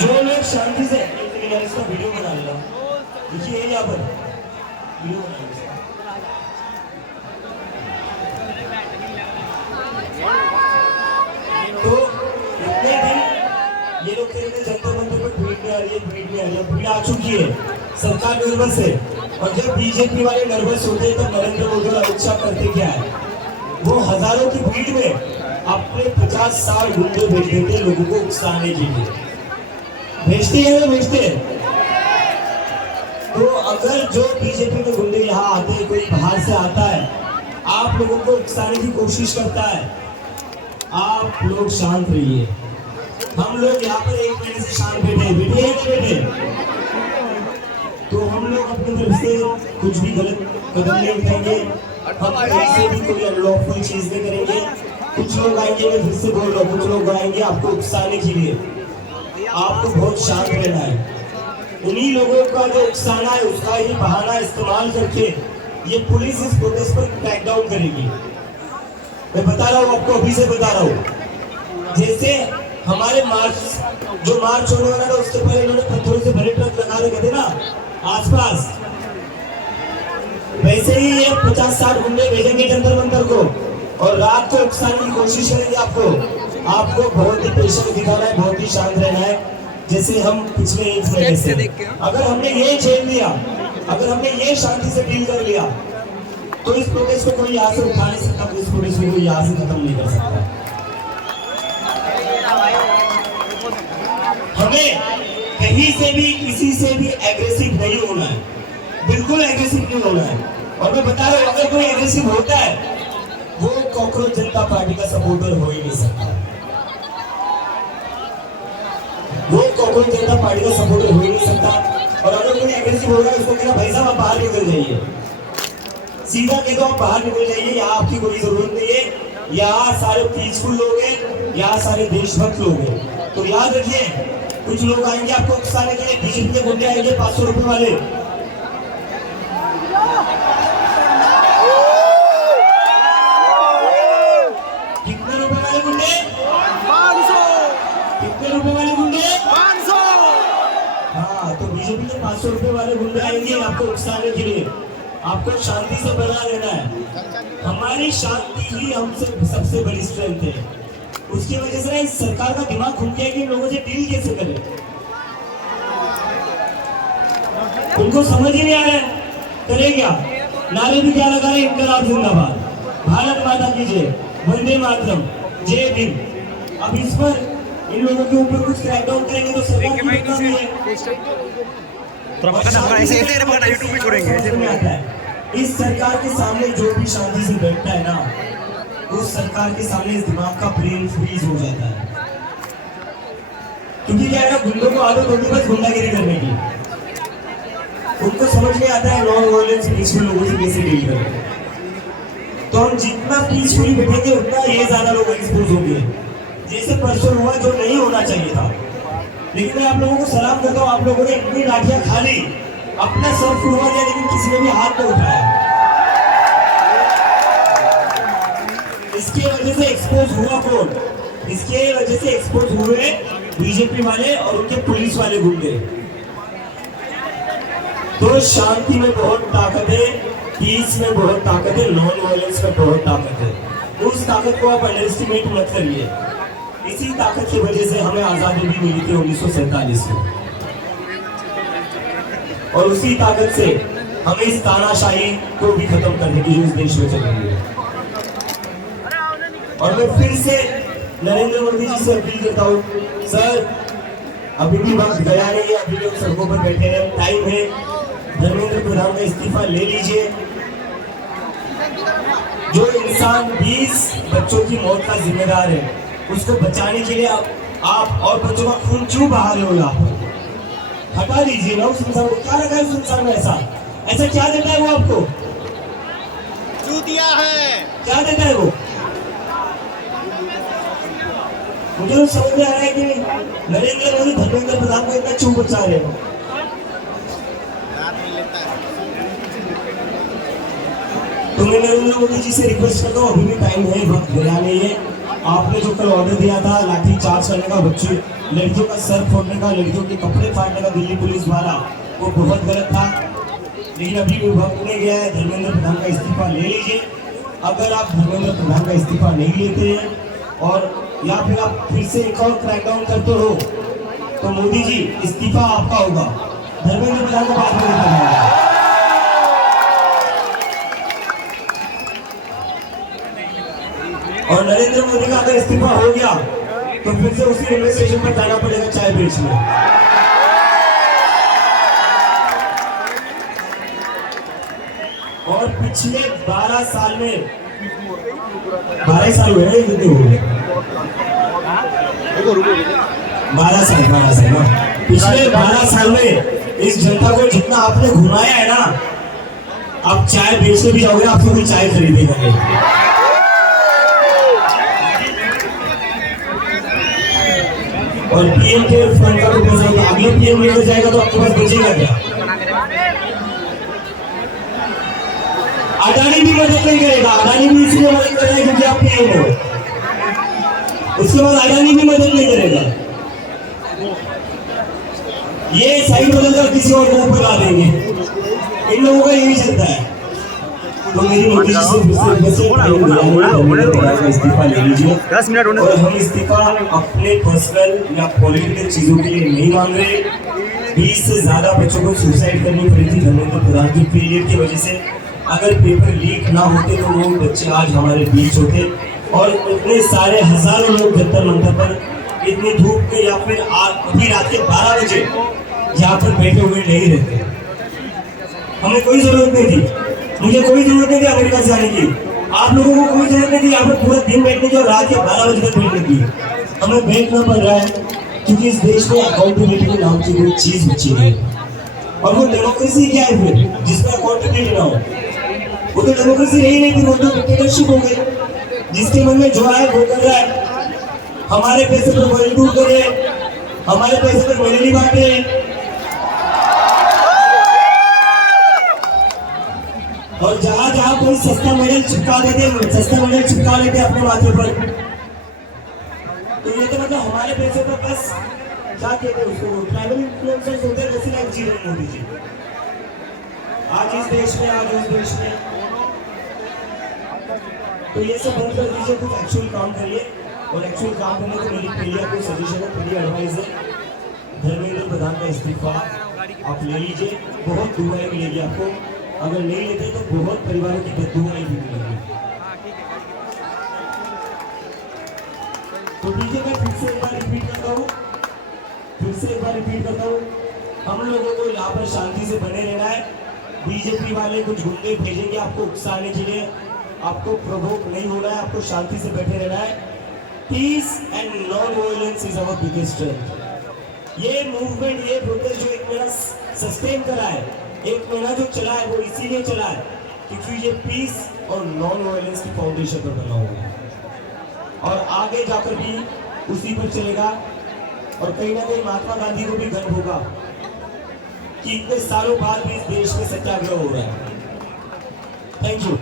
जो लोग शांति से इसका वीडियो बना लेगा, देखिए यहाँ पर वीडियो बना लेगा। तो इतने दिन ये लोग कह रहे जनता मंदिर पर भीड़ नहीं आ रही है, भीड़ नहीं आ रही है, भीड़ आ चुकी है। सरकार नर्वस है, और जब बीजेपी वाले नर्वस होते हैं तब नरेंद्र मोदी और अमित शाह करते क्या है, वो हजारों की भीड़ में अपने 50-60 गुंडे भेज देते हैं लोगों को उकसाने के लिए। भेजते हैं ना भेजते हैं। तो अगर जो बीजेपी के गुंडे यहाँ आते हैं, कोई बाहर से आता है, आप लोगों को उकसाने की कोशिश करता है, आप लोग शांत रहिए। हम लोग यहाँ पर 1 महीने से शांत बैठे तो हम लोग अपनी तरफ से कुछ भी गलत कदम नहीं उठाएंगे, हम ऐसे भी कोई अनलॉफुल चीज नहीं करेंगे। कुछ लोग आएंगे, मैं फिर से बोल रहा हूँ, कुछ लोग आएंगे आपको उकसाने के लिए, आपको बहुत शांत रहना है। उन्हीं लोगों का जो उकसाना है उसका ही बहाना इस्तेमाल करके ये पुलिस इस प्रोटेस्ट पर क्रैकडाउन करेगी। मैं बता रहा हूँ आपको, अभी से बता रहा हूँ। जैसे हमारे जो मार्च होने वाला था उससे पहले इन्होंने पत्थरों से भरे ट्रक लगा रखे थे ना आसपास, वैसे ही ये 50-60 गुंडे भेजेंगे जंतर मंतर को और रात को उकसाने की कोशिश करेंगे आपको बहुत ही पेशेंस दिखाना है, बहुत ही शांत रहना है, जैसे हम पिछले 1 महीने से। अगर हमने ये झेल लिया, अगर हमने ये शांति से डील कर लिया, तो इस प्रोटेस्ट को कोई यहाँ से उठा नहीं सकता, इस प्रोटेस्ट को कोई यहाँ से खत्म नहीं कर सकता। हमें कहीं से भी किसी से भी एग्रेसिव नहीं होना है, बिल्कुल एग्रेसिव नहीं होना है। और मैं बता रहा हूँ, अगर कोई एग्रेसिव होता है वो कॉकरोच जनता पार्टी का सपोर्टर हो ही नहीं सकता, वो कॉकरोच जनता पार्टी का सपोर्टर हो ही नहीं सकता। और अगर कोई एग्रेसिव होगा उसको कहना भाई साहब आप बाहर निकल जाइए, सीधा कह दो आप बाहर निकल जाइए, यहाँ आपकी कोई जरूरत नहीं है, यहाँ सारे पीसफुल लोग हैं, यहाँ सारे देशभक्त लोग हैं। तो याद रखिए, कुछ लोग आएंगे आपको उकसाने के लिए, बीजेपी के गुंडे आएंगे 500 रुपए वाले। कितने रुपए वाले गुंडे? 500। कितने रुपए वाले गुंडे? 500। हाँ, तो बीजेपी के 500 रुपए वाले गुंडे आएंगे आपको उकसाने के लिए। आपको शांति से बना रहना है, हमारी शांति ही हमसे सबसे बड़ी स्ट्रेंथ है। उसकी वजह से इस सरकार का दिमाग घूम गया कि लोगों से डील कैसे करें, उनको समझ ही नहीं आ रहा है। करे क्या, नारे भी क्या लगा रहे, इंकलाब जिंदाबाद, भारत माता की जय, वंदे मातरम, जय भीम। अब इस पर इन लोगों के ऊपर कुछ क्रैकडाउन करेंगे तो सरकार की कितना भी है, यूट्यूब पे छोड़ेंगे। इस सरकार के सामने जो भी शांति से बैठता है ना, उस सरकार के सामने इस दिमाग का ब्रेन फ्रीज हो जाता है। क्योंकि क्या है ना, गुंडों को आदत होती है बस गुंडागिरी करने की, उनको समझ में आता है नॉन वायलेंस पीसफुल लोगों से कैसे डील करें। तो हम जितना पीसफुली बैठेंगे उतना ये ज्यादा लोग एक्सपोज होंगे, जैसे परसों हुआ जो नहीं होना चाहिए था। लेकिन मैं आप लोगों को सलाम करता हूँ, आप लोगों ने इतनी लाठियां खा ली, अपना सर फुलवा दिया, लेकिन किसी ने भी हाथ नहीं उठाया। इसके वजह से एक्सपोज हुआ कौन? इसके वजह से एक्सपोज हुए बीजेपी वाले और उनके पुलिस वाले गुंडे। तो शांति में बहुत ताकत है, पीस में बहुत ताकत है, नॉन वायलेंस में बहुत ताकत है। उस ताकत को आप अंडरएस्टिमेट मत करिए। इसी ताकत की वजह से हमें आजादी भी मिली थी 1947 में, और उसी ताकत से हमें इस तानाशाही को भी खत्म करने की जो इस देश में चल रही है। और मैं फिर से नरेंद्र मोदी जी से अपील करता हूँ, सर अभी भी वक्त गया नहीं है, अभी लोग सड़कों पर बैठे हैं, टाइम है, धर्मेंद्र प्रधान का इस्तीफा ले लीजिए। जो इंसान 20 बच्चों की मौत का जिम्मेदार है, उसको बचाने के लिए आप और बच्चों का खून क्यों बहा रहे हो? यहाँ हटा दीजिए ना उस इंसान को। क्या रखा है उस इंसान में? ऐसा क्या देता है वो आपको? चूतिया है। क्या देता है वो? मुझे तो समझ में आ रहा है कि नरेंद्र मोदी धर्मेंद्र प्रधान को इतना क्यों बचा रहे हो। तो मैं नरेंद्र मोदी जी से रिक्वेस्ट करता हूँ, अभी भी टाइम है, वक्त गया नहीं है। आपने जो कल ऑर्डर दिया था लाठी चार्ज करने का लड़कियों का सर फोड़ने का, लड़कियों के कपड़े फाड़ने का दिल्ली पुलिस द्वारा, वो बहुत गलत था। लेकिन अभी विभाग ने गया है, धर्मेंद्र प्रधान का इस्तीफा ले लीजिए। अगर आप धर्मेंद्र प्रधान का इस्तीफा नहीं लेते हैं और या फिर आप फिर से एक और क्रैकडाउन करते हो तो मोदी जी इस्तीफा आपका होगा, धर्मेंद्र प्रधान का बात नहीं करना। और नरेंद्र मोदी का अगर इस्तीफा हो गया तो फिर से उसी रेलवे स्टेशन पर जाना पड़ेगा चाय बेचने। और पिछले 12 साल में 12 साल हुए हैं, कितने हुए? 12 साल ना। पिछले 12 साल में इस जनता को जितना आपने घुमाया है ना, आप चाय बेचने भी जाओगे, आपसे कोई चाय खरीदेगा नहीं। और पीएम के फंड का भी पैसा होगा, अगले पीएम लेकर जाएगा तो आपके पास बचेगा क्या? अडानी भी मदद नहीं करेगा, अडानी भी इसलिए मदद कर रहा है क्योंकि आप पीएम हो। उसके बाद अडानी भी मदद नहीं करेगा, ये साइड बदलकर किसी और को ऊपर ला देंगे। इन लोगों का यही चलता है। तो मेरी मोदी जी से इस्तीफा ले लीजिए। 10 मिनट होने और हम इस्तीफा अपने पर्सनल या पॉलिटिकल चीजों के लिए नहीं मांग रहे। 20 से ज्यादा बच्चों को सुसाइड करनी पड़ी थी धर्मेंद्र प्रधान की फेलियर की वजह से। अगर पेपर लीक ना होते तो वो बच्चे आज हमारे बीच होते। और इतने सारे हजारों लोग जंतर मंतर पर इतनी धूप में या फिर अभी रात के 12 बजे यहाँ पर बैठे हुए नहीं रहते। हमें कोई जरूरत नहीं थी, मुझे कोई जरूरत नहीं थी अमेरिका से आने की, आप लोगों को कोई जरूरत नहीं थी यहाँ पर पूरा दिन बैठने की और रात के 12 बजे तक बैठने की। हमें बैठना पड़ रहा है क्योंकि इस देश में अकाउंटेबिलिटी के नाम की कोई चीज बची नहीं। और वो डेमोक्रेसी क्या है फिर जिसमें अकाउंटेबिलिटी ना हो? वो तो डेमोक्रेसी रही नहीं, वो तो डिक्टेटरशिप हो गई। जिसके मन में जो है वो कर रहा है। हमारे पैसे पर वर्ल्ड टूर करे, हमारे पैसे पर मेले बांटे, और जहां जहां कोई सस्ता मेडल चिपका लेते अपने माथे पर। तो ये तो मतलब हमारे पैसे पर बस क्या कहते हैं उसको, ट्राइबल इन्फ्लुएंसर्स होते हैं, वैसे लाइक जी रहे मोदी जी आज इस देश में, आज उस देश में। तो ये सब बंद कर दीजिए, कुछ एक्चुअल काम करिए। और एक्चुअल काम करने को मेरी पहली आपको सजेशन है, पहली एडवाइस है, धर्मेंद्र प्रधान का इस्तीफा आप ले लीजिए। बहुत दुआएं मिलेगी आपको, अगर नहीं लेते तो बहुत परिवारों की बददुआएं भी मिलेंगी। तो ठीक है, मैं फिर से एक बार रिपीट करता हूँ, हम लोगों को यहाँ पर शांति से बने रहना है। बीजेपी वाले कुछ गुंडे भेजेंगे आपको उकसाने के लिए, आपको प्रोवोक नहीं होना है, आपको शांति से बैठे रहना है। Peace and non violence is our biggest strength. ये मूवमेंट, ये प्रोटेस्ट जो एक महीना सस्टेन करा है, एक महीना जो चला है, वो इसीलिए चला है क्योंकि ये पीस और नॉन वायलेंस की फाउंडेशन पर बना हुआ है। और आगे जाकर भी उसी पर चलेगा। और कहीं ना कहीं महात्मा गांधी को भी गर्व होगा कि इतने सालों बाद भी इस देश में सत्याग्रह हो रहा है। Thank you.